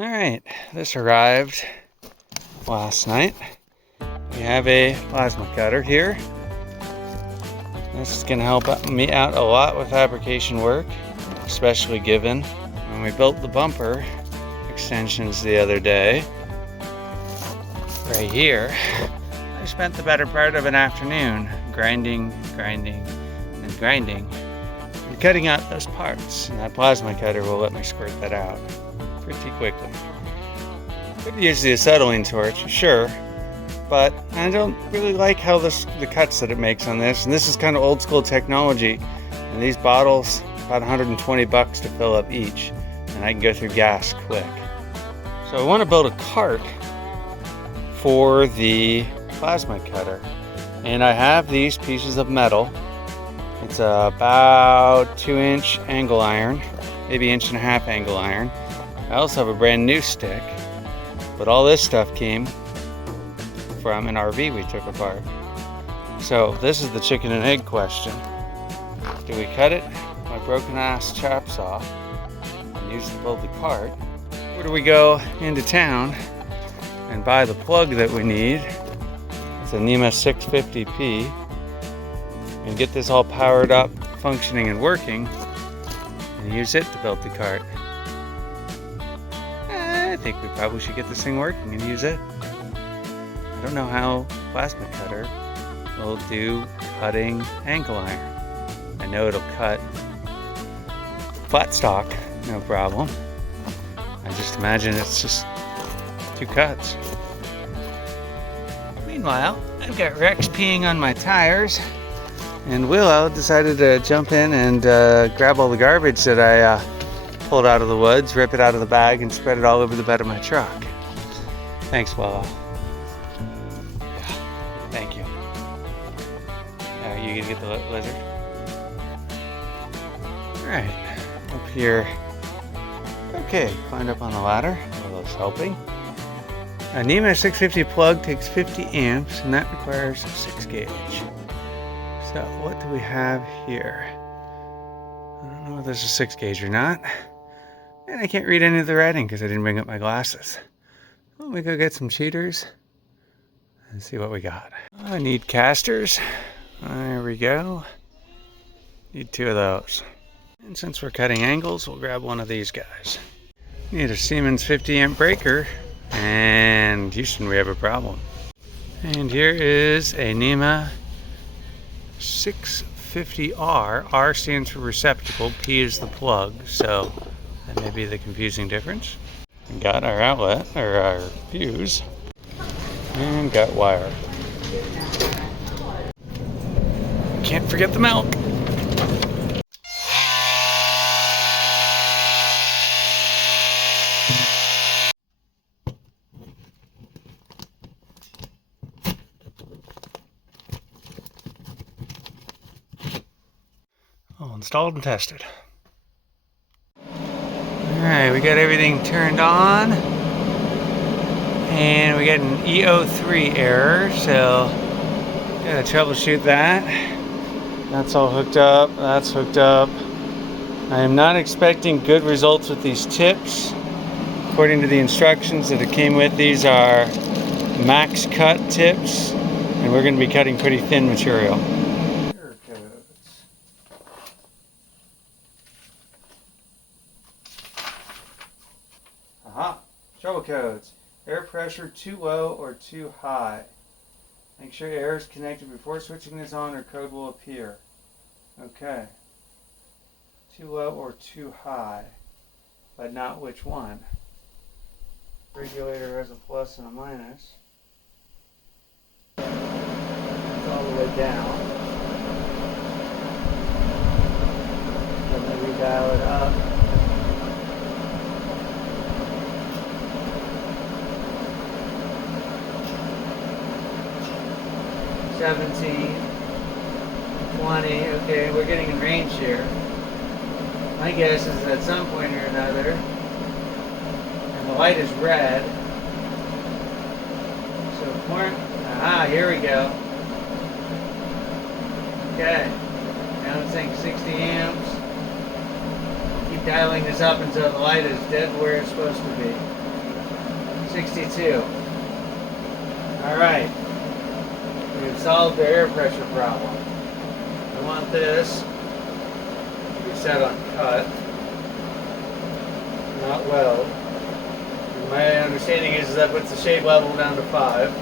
Alright, this arrived last night. We have a plasma cutter here. This is going to help me out a lot with fabrication work, especially given when we built the bumper extensions the other day. Right here, I spent the better part of an afternoon grinding, and cutting out those parts. And that plasma cutter will let me squirt that out pretty quickly. Could use the acetylene torch, sure, but I don't really like how the cuts that it makes on this. And this is kind of old school technology. And these bottles, about 120 bucks to fill up each, and I can go through gas quick. So I want to build a cart for the plasma cutter, and I have these pieces of metal. It's about 2-inch angle iron, maybe 1.5-inch angle iron. I also have a brand new stick, but all this stuff came from an RV we took apart. So this is the chicken and egg question. Do we cut it with my broken ass chop saw and use it to build the cart? Or do we go into town and buy the plug that we need? It's a NEMA 650P, and get this all powered up, functioning and working, and use it to build the cart. I think we probably should get this thing working and use it. I don't know how plasma cutter will do cutting angle iron. I know it'll cut flat stock, no problem. I just imagine it's just 2 cuts. Meanwhile, I've got Rex peeing on my tires, and Willow decided to jump in and grab all the garbage that I pulled out of the woods, rip it out of the bag, and spread it all over the bed of my truck. Thanks, Willow. Yeah, thank you. Are you gonna get the lizard? Alright, up here. Okay, climbed up on the ladder. Willow's helping. A NEMA 650 plug takes 50 amps, and that requires a 6 gauge. So what do we have here? I don't know if this is 6 gauge or not. And I can't read any of the writing because I didn't bring up my glasses. Let me go get some cheaters and see what we got. I need casters. There we go. Need 2 of those. And since we're cutting angles, we'll grab one of these guys. Need a Siemens 50 amp breaker. And Houston, we have a problem. And here is a NEMA 650R. R stands for receptacle, P is the plug, so that may be the confusing difference. We got our outlet, or our fuse, and got wire. Can't forget the milk. All installed and tested. Alright, we got everything turned on. And we got an EO3 error, so gotta troubleshoot that. That's all hooked up, that's hooked up. I am not expecting good results with these tips. According to the instructions that it came with, these are max cut tips, and we're going to be cutting pretty thin material. Aha! Trouble codes. Air pressure too low or too high. Make sure air is connected before switching this on or code will appear. Okay. Too low or too high. But not which one. Regulator has a plus and a minus. It's all the way down. And then we dial it up. $17, $20, okay, we're getting in range here. My guess is at some point or another, and the light is red, so aha, here we go. Okay, now it's saying 60 amps. Keep dialing this up until the light is dead where it's supposed to be. 62. Alright. We've solved the air pressure problem. I want this to be set on cut, not weld. And my understanding is that puts the shade level down to 5.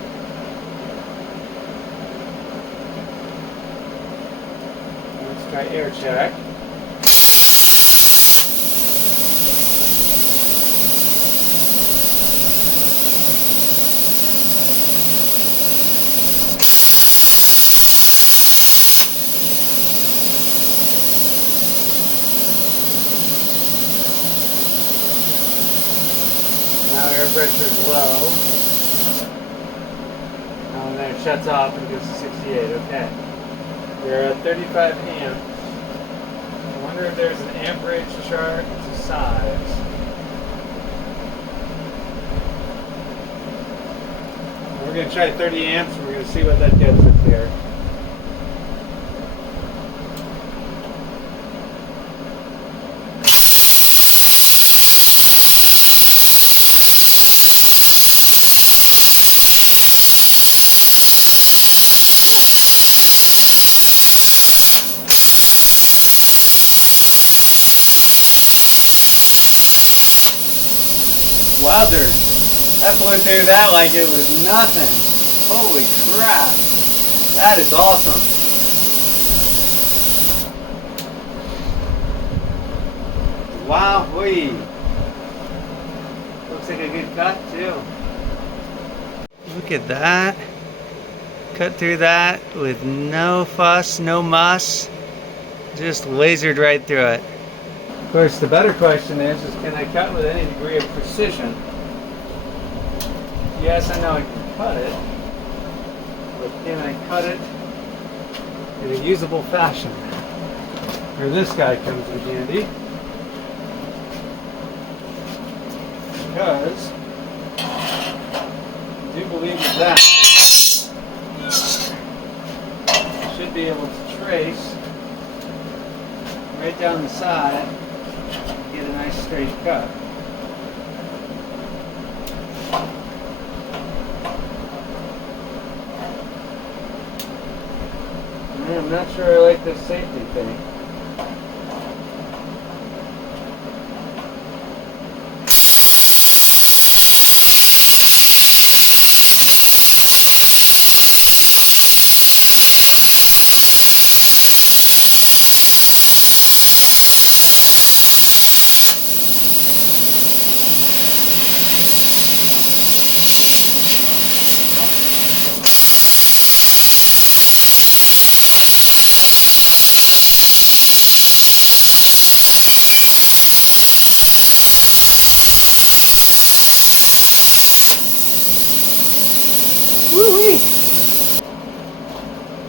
Let's try air check. Now air pressure is low. And then it shuts off and goes to 68. Okay. We're at 35 amps. I wonder if there's an amperage chart to size. We're going to try 30 amps. We're going to see what that gets us here. Welder. That blew through that like it was nothing. Holy crap. That is awesome. Wow-wee. Looks like a good cut too. Look at that. Cut through that with no fuss, no muss. Just lasered right through it. Of course, the better question is can I cut with any degree of precision? Yes, I know I can cut it, but can I cut it in a usable fashion? Where this guy comes in handy. Because I do believe that I should be able to trace right down the side. Get a nice straight cut. I'm not sure I like this safety thing. Woo-wee!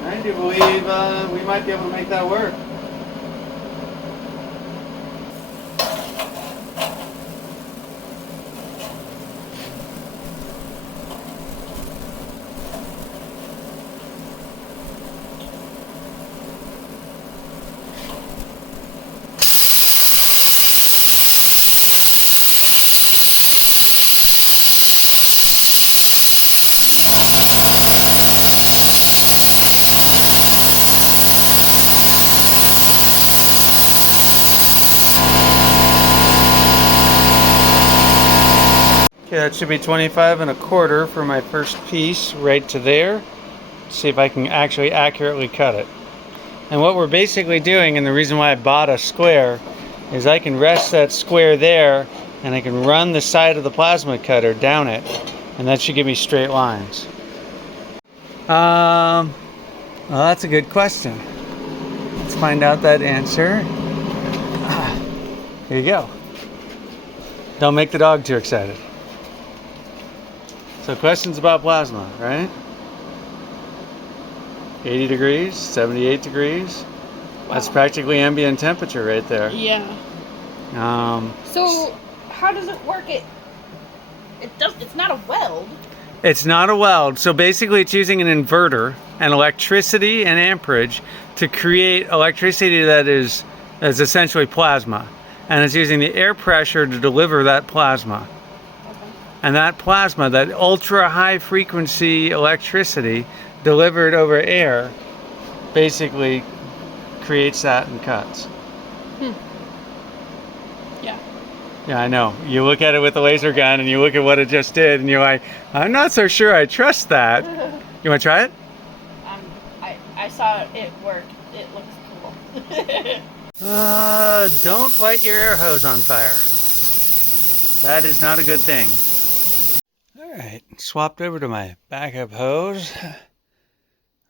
I do believe we might be able to make that work. Okay, that should be 25 1/4 for my first piece right to there. See if I can actually accurately cut it. And what we're basically doing, and the reason why I bought a square, is I can rest that square there and I can run the side of the plasma cutter down it, and that should give me straight lines. Well, that's a good question. Let's find out that answer. Here you go. Don't make the dog too excited. So questions about plasma, right? 80 degrees, 78 degrees. Wow. That's practically ambient temperature right there. Yeah. So how does it work? It's not a weld. It's not a weld. So basically it's using an inverter and electricity and amperage to create electricity that is essentially plasma. And it's using the air pressure to deliver that plasma. And that plasma, that ultra high frequency electricity delivered over air, basically creates that and cuts. Yeah. Yeah, I know. You look at it with a laser gun and you look at what it just did and you're like, I'm not so sure I trust that. You want to try it? I saw it work. It looks cool. Don't light your air hose on fire. That is not a good thing. Alright, swapped over to my backup hose.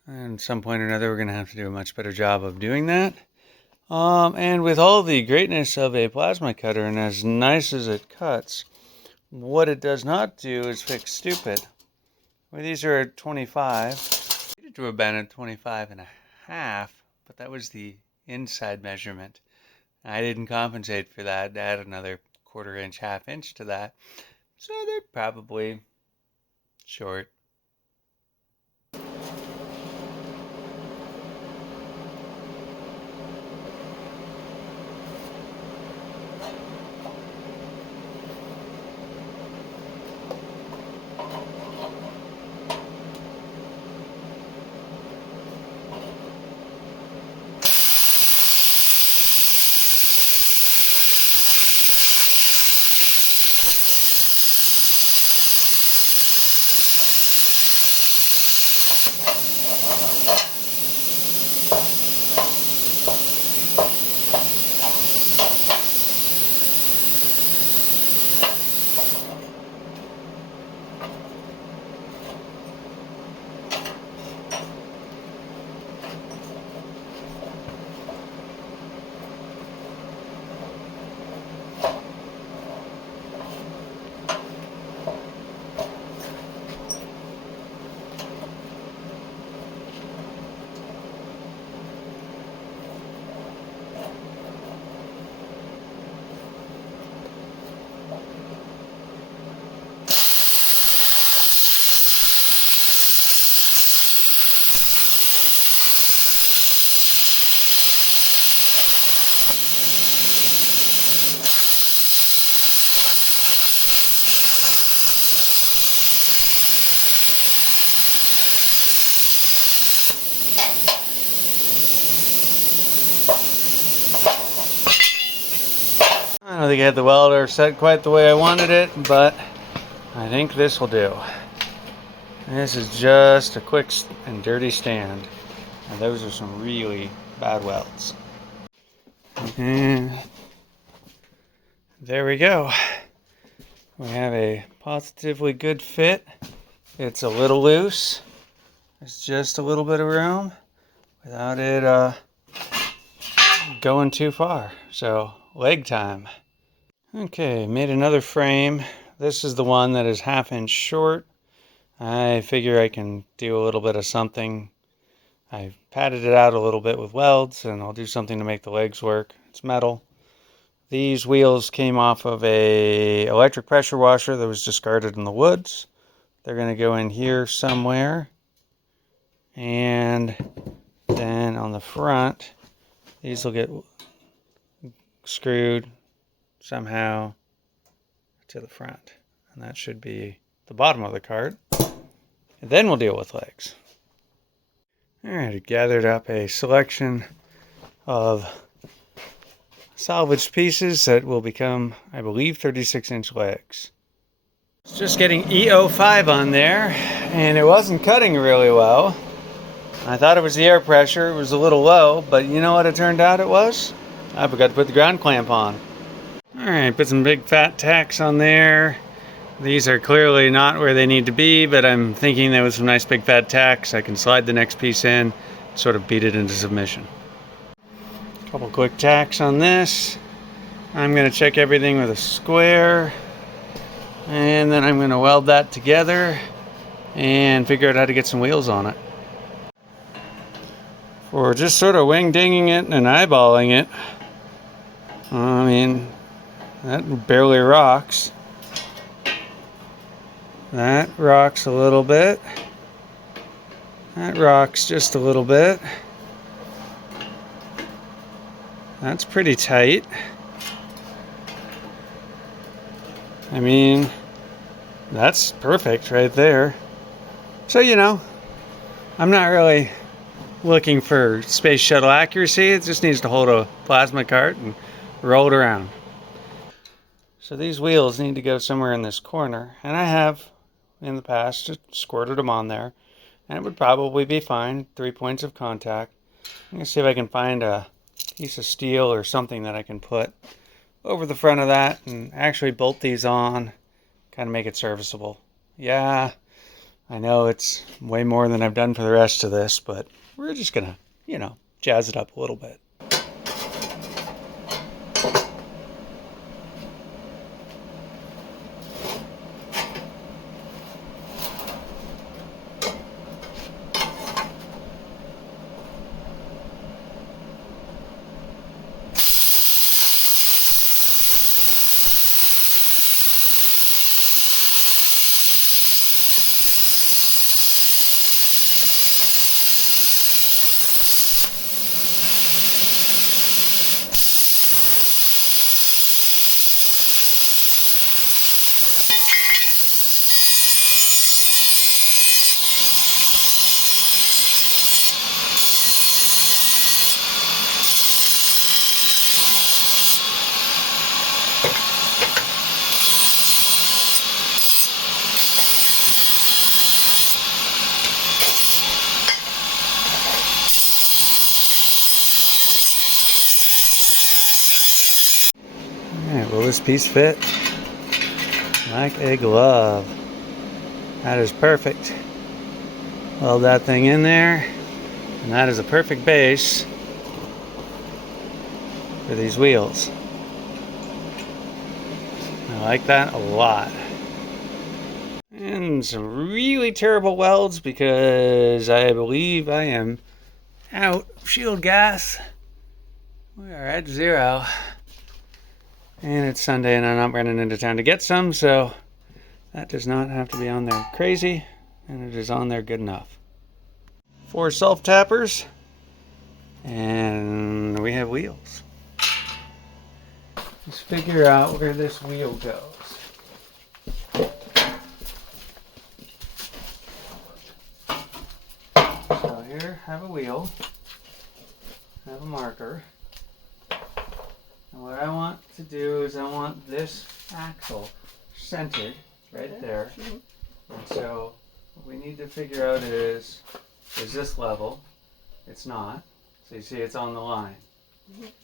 And at some point or another, we're going to have to do a much better job of doing that. And with all the greatness of a plasma cutter and as nice as it cuts, what it does not do is fix stupid. Well, these are at 25. Needed to have been at 25 and a half, but that was the inside measurement. I didn't compensate for that. Add another 1/4 inch, 1/2 inch to that. So they're probably short. I don't think I had the welder set quite the way I wanted it, but I think this will do. This is just a quick and dirty stand. And those are some really bad welds. And there we go. We have a positively good fit. It's a little loose. There's just a little bit of room without it going too far. So, leg time. Okay, made another frame. This is the one that is 1/2 inch short. I figure I can do a little bit of something. I padded it out a little bit with welds, and I'll do something to make the legs work. It's metal. These wheels came off of a electric pressure washer that was discarded in the woods. They're going to go in here somewhere. And then on the front, these will get screwed somehow to the front. And that should be the bottom of the cart. And then we'll deal with legs. Alright, I gathered up a selection of salvaged pieces that will become, I believe, 36-inch legs. It's just getting E05 on there, and it wasn't cutting really well. I thought it was the air pressure. It was a little low, but you know what it turned out it was? I forgot to put the ground clamp on. Alright, put some big fat tacks on there. These are clearly not where they need to be, but I'm thinking that with some nice big fat tacks, I can slide the next piece in, sort of beat it into submission. A couple quick tacks on this. I'm going to check everything with a square, and then I'm going to weld that together and figure out how to get some wheels on it. For just sort of wing-dinging it and eyeballing it, I mean, that barely rocks. That rocks a little bit. That rocks just a little bit. That's pretty tight. I mean, That's perfect right there. So, you know, I'm not really looking for space shuttle accuracy. It just needs to hold a plasma cart and roll it around. So these wheels need to go somewhere in this corner, and I have in the past just squirted them on there, and it would probably be fine. 3 points of contact. I'm going to see if I can find a piece of steel or something that I can put over the front of that and actually bolt these on, kind of make it serviceable. Yeah, I know it's way more than I've done for the rest of this, but we're just going to, you know, jazz it up a little bit. Alright, will this piece fit? Like a glove. That is perfect. Weld that thing in there, and that is a perfect base for these wheels. I like that a lot. And some really terrible welds because I believe I am out of shield gas. We are at 0. And it's Sunday and I'm not running into town to get some, so that does not have to be on there crazy, and it is on there good enough. 4 self-tappers, and we have wheels. Let's figure out where this wheel goes. So here, I have a wheel, I have a marker. And what I want to do is I want this axle centered right there. And so what we need to figure out is this level? It's not. So you see it's on the line.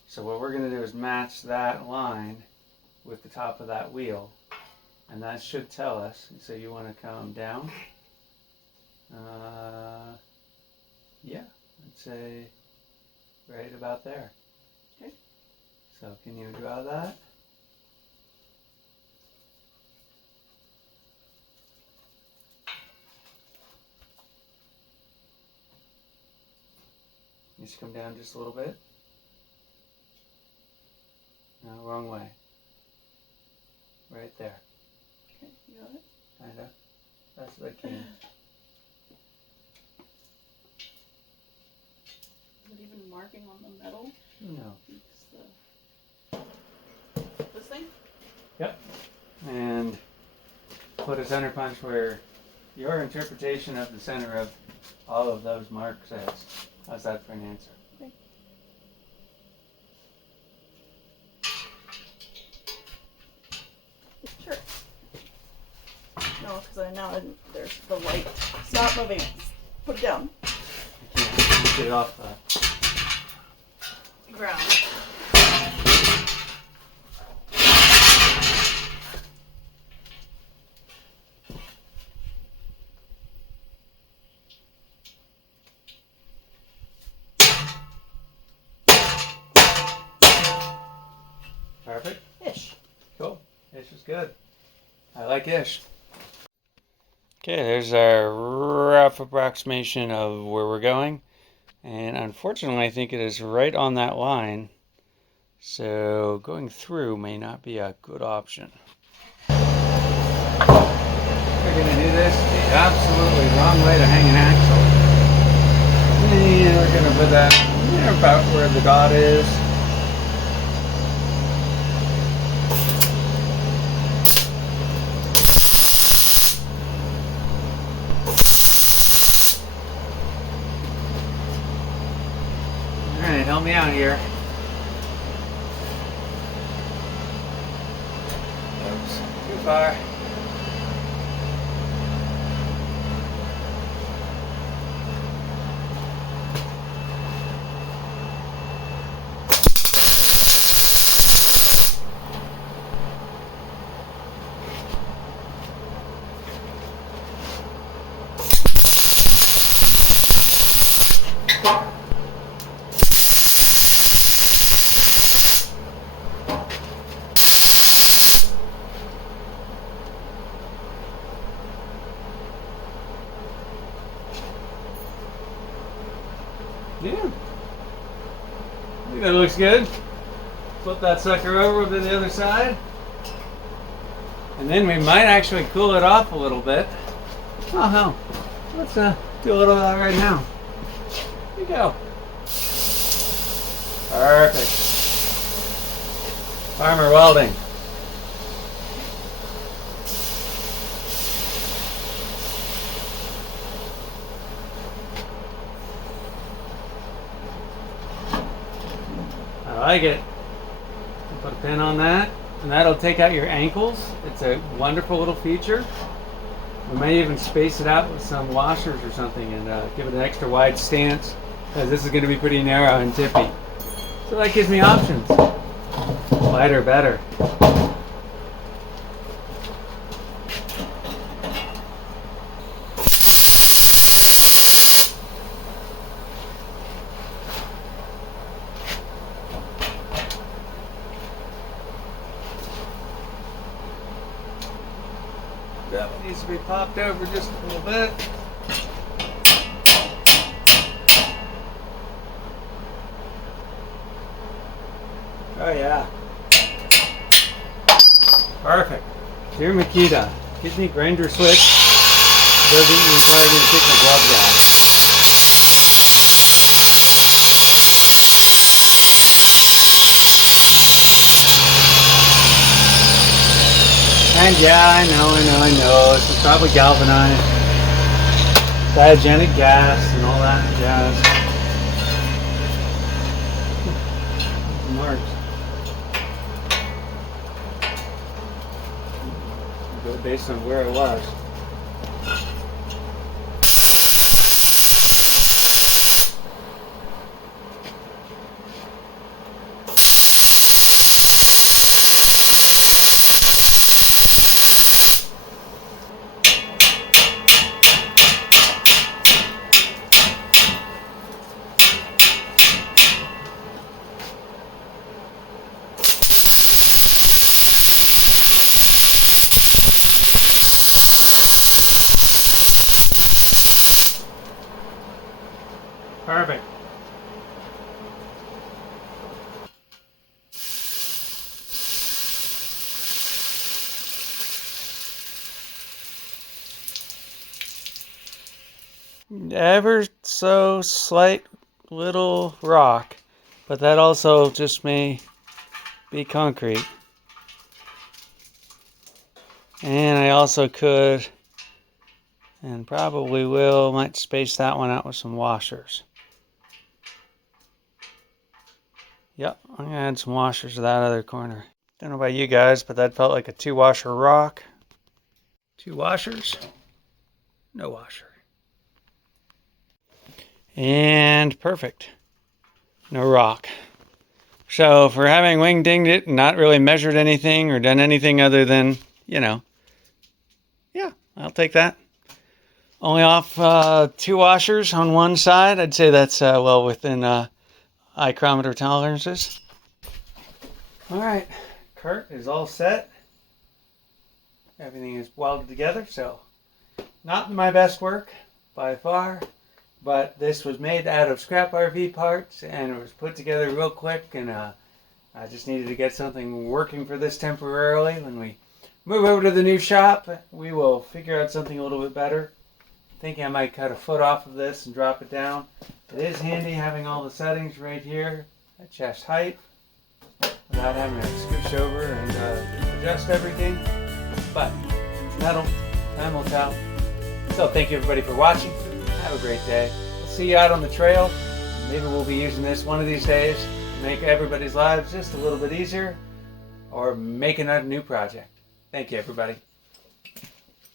So what we're going to do is match that line with the top of that wheel. And that should tell us. So you want to come down. Yeah, I'd say right about there. So can you draw that? Just come down just a little bit. No, wrong way. Right there. Okay, you got it? Kinda. That's what I can. Is it even marking on the metal? No. This thing? Yep. And put a center punch where your interpretation of the center of all of those marks is. How's that for an answer? Okay. Sure. No, because I know there's the light. Stop moving. Put it down. I can't get it off the Ground. Perfect. Ish. Cool. Ish is good. I like ish. Okay, there's our rough approximation of where we're going. And unfortunately, I think it is right on that line. So going through may not be a good option. We're going to do this the absolutely wrong way to hang an axle. And we're going to put that about where the dot is. help me out here. Oops, too far. Yeah, I think that looks good. Flip that sucker over to the other side. And then we might actually cool it off a little bit. Oh hell, let's do a little of that right now. Here we go. Perfect. Farmer welding. I like it. Put a pin on that, and that'll take out your ankles. It's a wonderful little feature. We may even space it out with some washers or something and give it an extra wide stance, because this is going to be pretty narrow and tippy. So that gives me options. Wider, better. That one needs to be popped over just a little bit. Oh yeah. Perfect. Dear Makita, gives me grinder switch. Doesn't require me to take my gloves off. And yeah, I know. This is probably galvanized. Diogenic gas and all that jazz. Marks. Go based on where I was. Perfect. Ever so slight little rock, but that also just may be concrete. And I also could, and probably will, might space that one out with some washers. Yep, I'm gonna add some washers to that other corner. Don't know about you guys, but that felt like a 2-washer rock. 2 washers, no washer. And perfect. No rock. So for having wing dinged it and not really measured anything or done anything other than, yeah, I'll take that. Only off 2 washers on one side. I'd say that's well within micrometer tolerances. All right, Kurt is all set. Everything is welded together, so not my best work by far, but this was made out of scrap RV parts and it was put together real quick, and I just needed to get something working for this temporarily. When we move over to the new shop, we will figure out something a little bit better. Thinking I might cut a foot off of this and drop it down. It is handy having all the settings right here at chest height without having to scooch over and adjust everything. But metal, time will tell. So thank you everybody for watching. Have a great day. We'll see you out on the trail. Maybe we'll be using this one of these days to make everybody's lives just a little bit easier, or making a new project. Thank you, everybody.